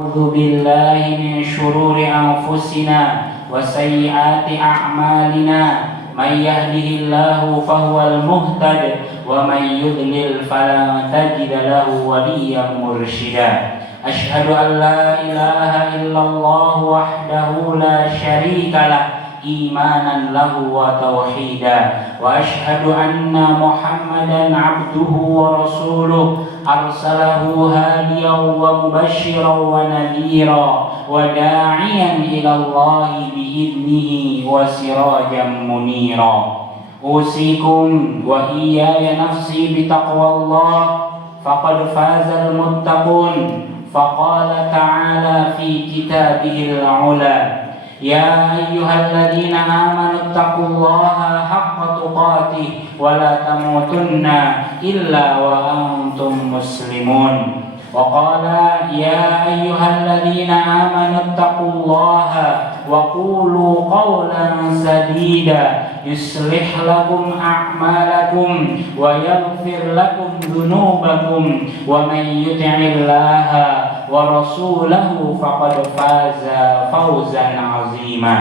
أعوذ بالله من شرور أنفسنا وسيئات أعمالنا من يهده الله فهو المهتد ومن يضلل فلا تجد له وليا مرشدا أشهد أن لا إله إلا الله وحده لا شريك له إيمانا له وتوحيدا وأشهد أن محمدا عبده ورسوله أرسله هاديا ومبشرا ونذيرا وداعيا إلى الله بإذنه وسراجا منيرا أوصيكم وإياي نفسي بتقوى الله فقد فاز المتقون فقال تعالى في كتابه العلى يا أيها الذين آمنوا اتقوا الله حق تقاته ولا تموتن إلا وأنتم مسلمون وقال يا أيها الذين آمنوا اتقوا الله وقولوا قولا سديدا يصلح لكم أعمالكم ويغفر لكم ذنوبكم ومن يطع الله ورسوله فقد فاز فوزا عظيما.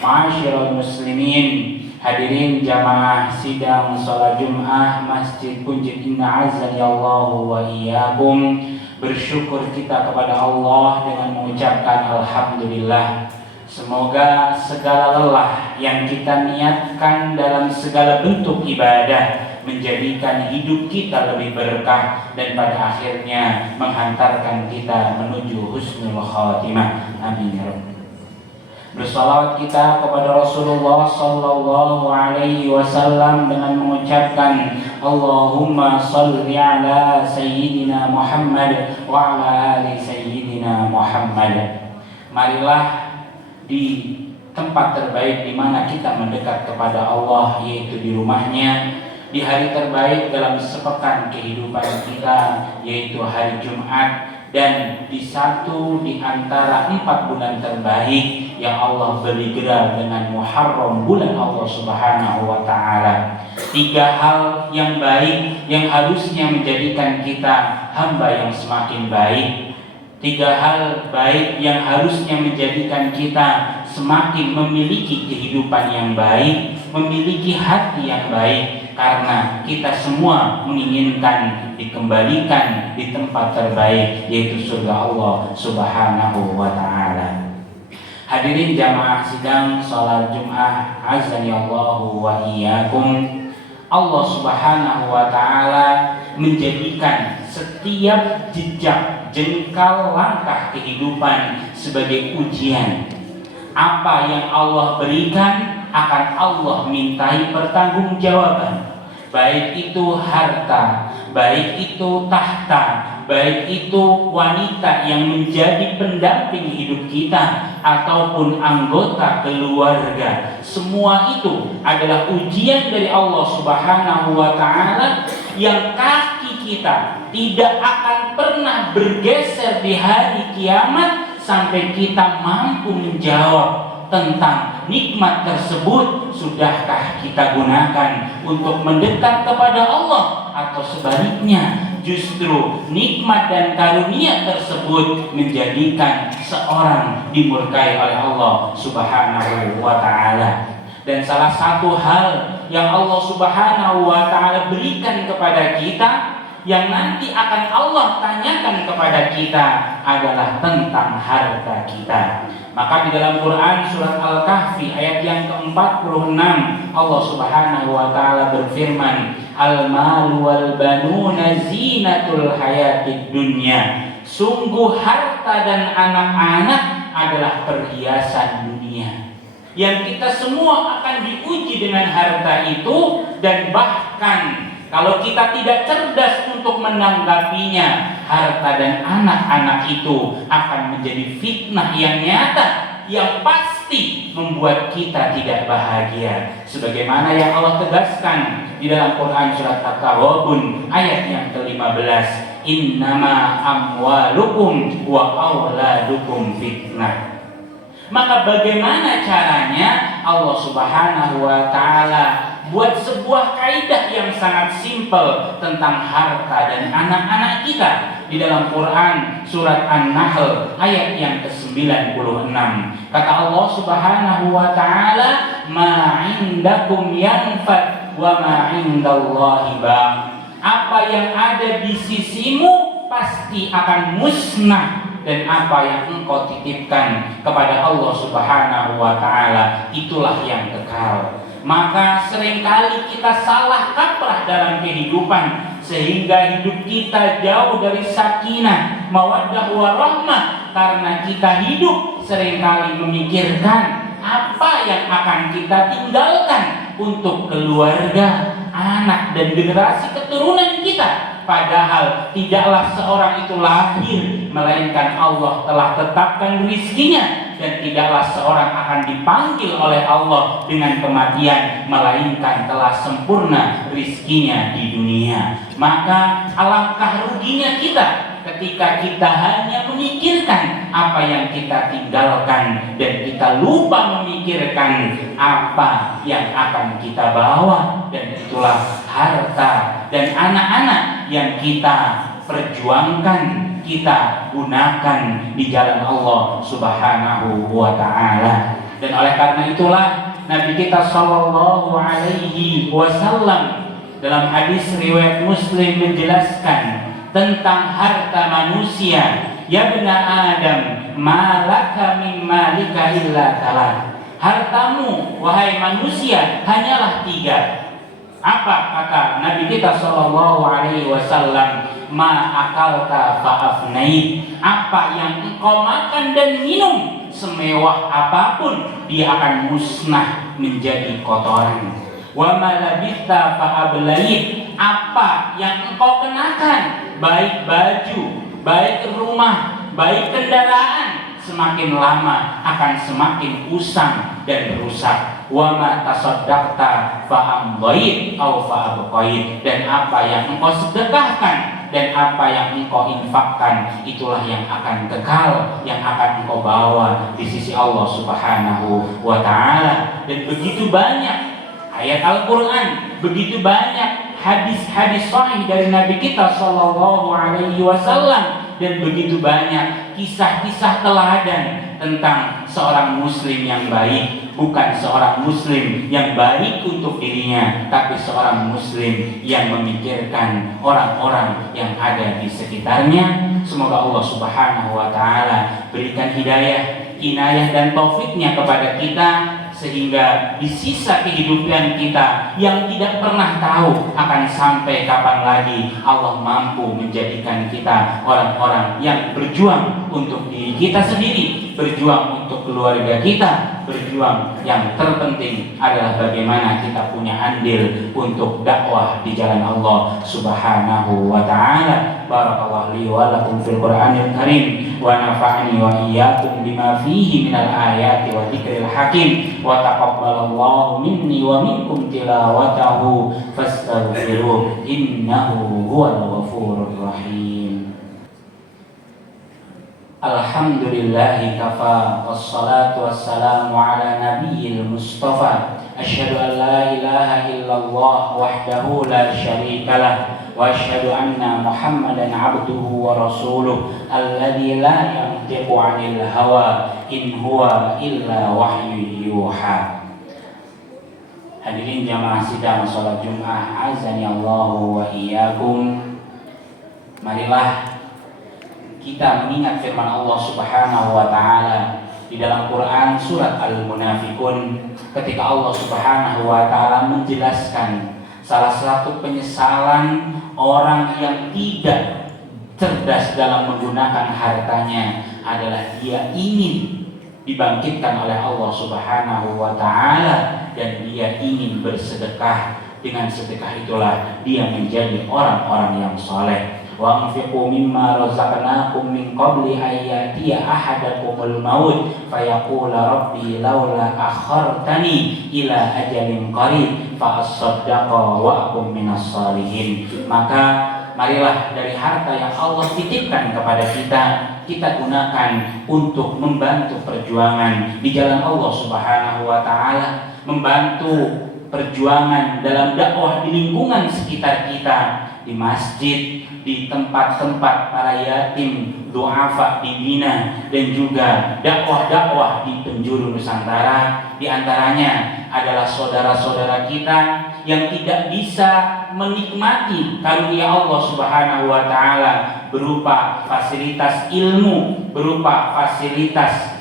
Ma'asyiral muslimin, hadirin jamaah sidang salat Jumat Masjid Kunjit Inna Azza Allahu wa iyyakum. Bersyukur kita kepada Allah dengan mengucapkan alhamdulillah. Semoga segala lelah yang kita niatkan dalam segala bentuk ibadah menjadikan hidup kita lebih berkah dan pada akhirnya menghantarkan kita menuju husnul khatimah. Amin ya rabbal. Bersalawat kita kepada Rasulullah sallallahu alaihi wasallam dengan mengucapkan Allahumma shalli ala sayyidina Muhammad wa ala ali sayyidina Muhammad. Marilah di tempat terbaik di mana kita mendekat kepada Allah, yaitu di rumahnya, di hari terbaik dalam sepekan kehidupan kita, yaitu hari Jumat, dan di satu di antara 4 bulan terbaik yang Allah beri gelar dengan Muharram, bulan Allah Subhanahu wa Ta'ala. 3 hal yang baik yang harusnya menjadikan kita hamba yang semakin baik. 3 hal baik yang harusnya menjadikan kita semakin memiliki kehidupan yang baik, memiliki hati yang baik, karena kita semua menginginkan dikembalikan di tempat terbaik, yaitu surga Allah Subhanahu wa Ta'ala. Hadirin jamaah sidang salat Jumat azani Allahu wa iyyakum. Allah Subhanahu wa Ta'ala menjadikan setiap jejak jengkal langkah kehidupan sebagai ujian. Apa yang Allah berikan akan Allah mintai pertanggungjawaban. Baik itu harta, baik itu tahta, baik itu wanita yang menjadi pendamping hidup kita, ataupun anggota keluarga. Semua itu adalah ujian dari Allah Subhanahu wa Ta'ala yang kaki kita tidak akan pernah bergeser di hari kiamat sampai kita mampu menjawab tentang nikmat tersebut. Sudahkah kita gunakan untuk mendekat kepada Allah, atau sebaliknya justru nikmat dan karunia tersebut menjadikan seorang dimurkai oleh Allah Subhanahu wa Ta'ala. Dan salah satu hal yang Allah Subhanahu wa Ta'ala berikan kepada kita, yang nanti akan Allah tanyakan kepada kita, adalah tentang harta kita. Maka di dalam Quran surat Al-Kahfi ayat yang ke-46, Allah Subhanahu wa Ta'ala berfirman, Al-malu wal banuna zinatul hayatid dunya. Sungguh harta dan anak-anak adalah perhiasan dunia. Yang kita semua akan diuji dengan harta itu, dan bahkan kalau kita tidak cerdas untuk menanggapinya, harta dan anak-anak itu akan menjadi fitnah yang nyata, yang pasti membuat kita tidak bahagia. Sebagaimana yang Allah tegaskan di dalam Quran surat At-Taghabun ayat yang ke-15, Innama amwalukum wa auladukum fitnah. Maka bagaimana caranya Allah Subhanahu wa Ta'ala buat sebuah kaidah yang sangat simpel tentang harta dan anak-anak kita di dalam Quran surat An-Nahl ayat yang ke-96. Kata Allah Subhanahu wa taala, "Ma 'indakum yanfad wa ma 'indallahi baq." Apa yang ada di sisimu pasti akan musnah, dan apa yang engkau titipkan kepada Allah Subhanahu wa taala itulah yang kekal. Maka seringkali kita salah kaprah dalam kehidupan sehingga hidup kita jauh dari sakinah, mawaddah warahmah, karena kita hidup seringkali memikirkan apa yang akan kita tinggalkan untuk keluarga, anak dan generasi keturunan kita. Padahal tidaklah seorang itu lahir, melainkan Allah telah tetapkan rizkinya, dan tidaklah seorang akan dipanggil oleh Allah dengan kematian, melainkan telah sempurna rizkinya di dunia. Maka alangkah ruginya kita ketika kita hanya memikirkan apa yang kita tinggalkan dan kita lupa memikirkan apa yang akan kita bawa, dan itulah harta dan anak-anak yang kita perjuangkan, kita gunakan di jalan Allah Subhanahu wa taala. Dan oleh karena itulah Nabi kita sallallahu alaihi wasallam dalam hadis riwayat Muslim menjelaskan tentang harta manusia, "Ya bena Adam, malaka min malika illa talah." Hartamu wahai manusia hanyalah 3. Apa kata Nabi kita sallallahu alaihi wasallam? "Ma akalta fa'afnait." Apa yang engkau makan dan minum, semewah apapun, dia akan musnah menjadi kotoran. "Wa ma labitha fa'ablait." Apa yang engkau kenakan, baik baju, baik rumah, baik kendaraan, semakin lama akan semakin usang dan rusak. "Wa ma tasaddaqta fa'amdait aw fa'abqait." Dan apa yang engkau sedekahkan dan apa yang engkau infakkan, itulah yang akan kekal, yang akan engkau bawa di sisi Allah Subhanahu wa taala. Dan begitu banyak ayat Al-Qur'an, begitu banyak hadis-hadis sahih dari Nabi kita sallallahu alaihi wasallam, dan begitu banyak kisah-kisah teladan tentang seorang muslim yang baik. Bukan seorang muslim yang baik untuk dirinya, tapi seorang muslim yang memikirkan orang-orang yang ada di sekitarnya. Semoga Allah Subhanahu wa taala berikan hidayah, inayah dan taufiknya kepada kita, sehingga di sisa kehidupan kita yang tidak pernah tahu akan sampai kapan lagi, Allah mampu menjadikan kita orang-orang yang berjuang untuk diri kita sendiri, berjuang untuk keluarga kita, berjuang yang terpenting adalah bagaimana kita punya andil untuk dakwah di jalan Allah Subhanahu wa taala. Barakallahu li wa lakum fil Qur'anil Karim wa nafa'ani wa iyyakum bima fihi minal ayati wa dzikril hakim wa taqabbalallahu minni wa minkum tilawatahu fastaghfiruh innahu huwal ghafurur rahim. Alhamdulillahi kafa, wassalatu wassalamu ala nabiyil mustafa. Asyhadu an la ilaha illallah wahdahu la syarikalah, wa asyhadu anna Muhammadan abduhu wa rasuluh alladzi la yantiqu 'anil hawa in huwa illa wahyu yuha. Hadirin jamaah sidang salat Jumat azani Allahu wa iyyakum. Marilah kita mengingat firman Allah Subhanahu wa taala di dalam Quran surat Al-Munafiqun, ketika Allah Subhanahu wa taala menjelaskan salah satu penyesalan orang yang tidak cerdas dalam menggunakan hartanya adalah dia ingin dibangkitkan oleh Allah Subhanahu wa taala dan dia ingin bersedekah. Dengan sedekah itulah dia menjadi orang-orang yang saleh. Wa anfiqu mimma razaqnakum min qabli an ya'tiya ahadakumul maut fayaqula rabbi laula akhartani ila ajalin qarib fa asaddaqa wa akum minas salihin. Maka marilah dari harta yang Allah titipkan kepada kita, kita gunakan untuk membantu perjuangan di jalan Allah Subhanahu wa taala, membantu perjuangan dalam dakwah di lingkungan sekitar kita, di masjid, di tempat-tempat para yatim, duafa dibina, dan juga dakwah-dakwah di penjuru Nusantara. Di antaranya adalah saudara-saudara kita yang tidak bisa menikmati karunia Allah Subhanahu wa taala berupa fasilitas ilmu, berupa fasilitas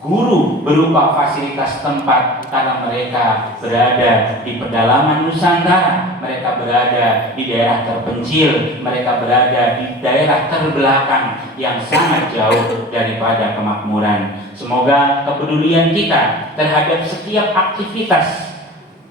guru, berupa fasilitas tempat, karena mereka berada di pedalaman Nusantara, mereka berada di daerah terpencil, mereka berada di daerah terbelakang yang sangat jauh daripada kemakmuran. Semoga kepedulian kita terhadap setiap aktivitas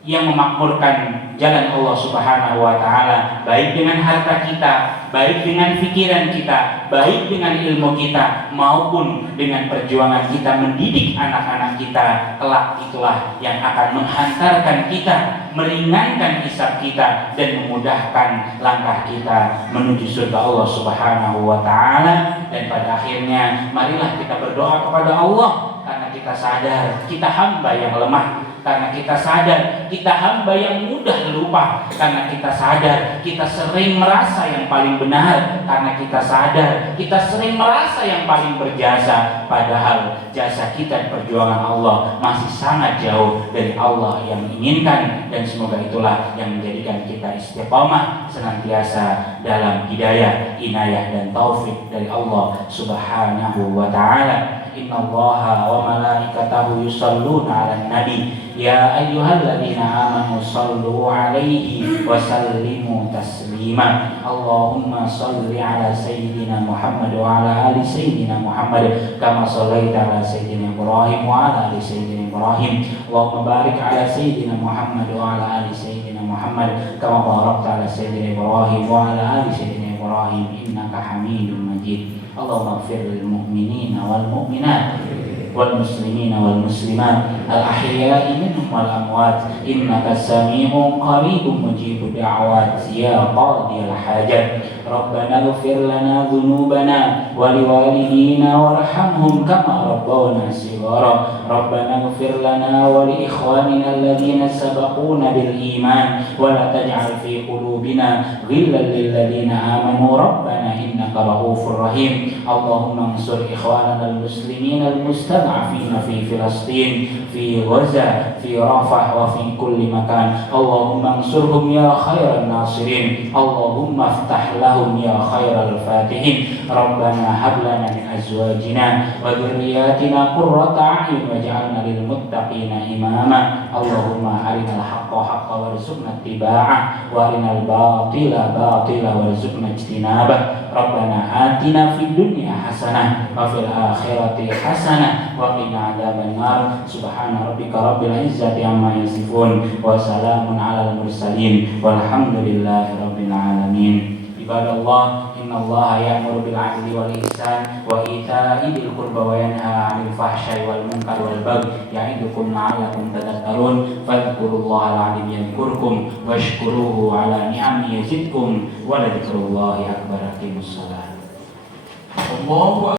yang memakmurkan jalan Allah Subhanahu wa taala, baik dengan harta kita, baik dengan pikiran kita, baik dengan ilmu kita, maupun dengan perjuangan kita mendidik anak-anak kita, kelak itulah yang akan menghantarkan kita, meringankan hisab kita, dan memudahkan langkah kita menuju surga Allah Subhanahu wa taala. Dan pada akhirnya marilah kita berdoa kepada Allah, karena kita sadar kita hamba yang lemah, karena kita sadar kita hamba yang mudah lupa, karena kita sadar kita sering merasa yang paling benar, karena kita sadar kita sering merasa yang paling berjasa, padahal jasa kita di perjuangan Allah masih sangat jauh dari Allah yang inginkan. Dan semoga itulah yang menjadikan kita istiqamah senantiasa dalam hidayah, inayah, dan taufik dari Allah Subhanahu wa ta'ala. Innallaha wa malaikatahu yusholluna 'alan nabi ya ayyuhalladzina amanu shallu 'alaihi wa sallimu taslima. Allahumma shalli 'ala sayyidina Muhammad wa 'ala ali sayyidina Muhammad kama shallaita 'ala sayyidina Ibrahim wa 'ala ali sayyidina Ibrahim. Allahumma barik 'ala sayyidina Muhammad wa 'ala ali sayyidina Muhammad kama barakta 'ala sayyidina Ibrahim wa 'ala ali sayyidina Ibrahim innaka Hamidum Majid. Allahumma ighfir lil mu'minina wal mu'minat wal muslimina wal muslimat al ahya'i minhum wal amwat innaka sami'un qaribun mujibud da'awat ya qadiyal hajat. Rabbana ighfir lana dhunubana wa liwalidina warhamhum kama rabbawna shighara. Rabbana ighfir lana wa li ikhwanina alladhina sabaquna bil iman wa la taj'al fi qulubina ghillan lil ladzina amanu rabbana innaka ra'ufur rahim. Allahumma ansur ikhwanana al muslimin al mustad'afina fi Filastin, fi Gaza, fi Rafah wa fi kulli makan. Allahumma ansurhum ya khairan nasirin. Allahumma aftah lahum ya khairal fatihin. Rabbana hab lana min azwajina wa dhurriyyatina qurrata a'yun waj'alna lil muttaqina imama. Allahumma arinal haqqa haqqan warzuqna ittiba'ah wa arinal batila batila warzuqna ijtinabah. Rabbana atina fid dunya hasanah wa fil akhirati hasanah wa qina adzabannar. Subhana rabbika rabbil izzati amma yasifun wa salamun alal mursalin walhamdulillahi rabbil alamin. Ibadallah, innallaha ya'muru bil 'adli wal ihsan wa ita'i dzil qurba wa yanha 'anil fahsya'i wal munkari wal baghi ya'idukum la'allakum tadhakkarun. Fadhkurullahal 'azim yadhkurkum washkuruhu 'ala ni'amihi yazidkum wa la dzikrullahi akbar. Aqimussalah. Allahu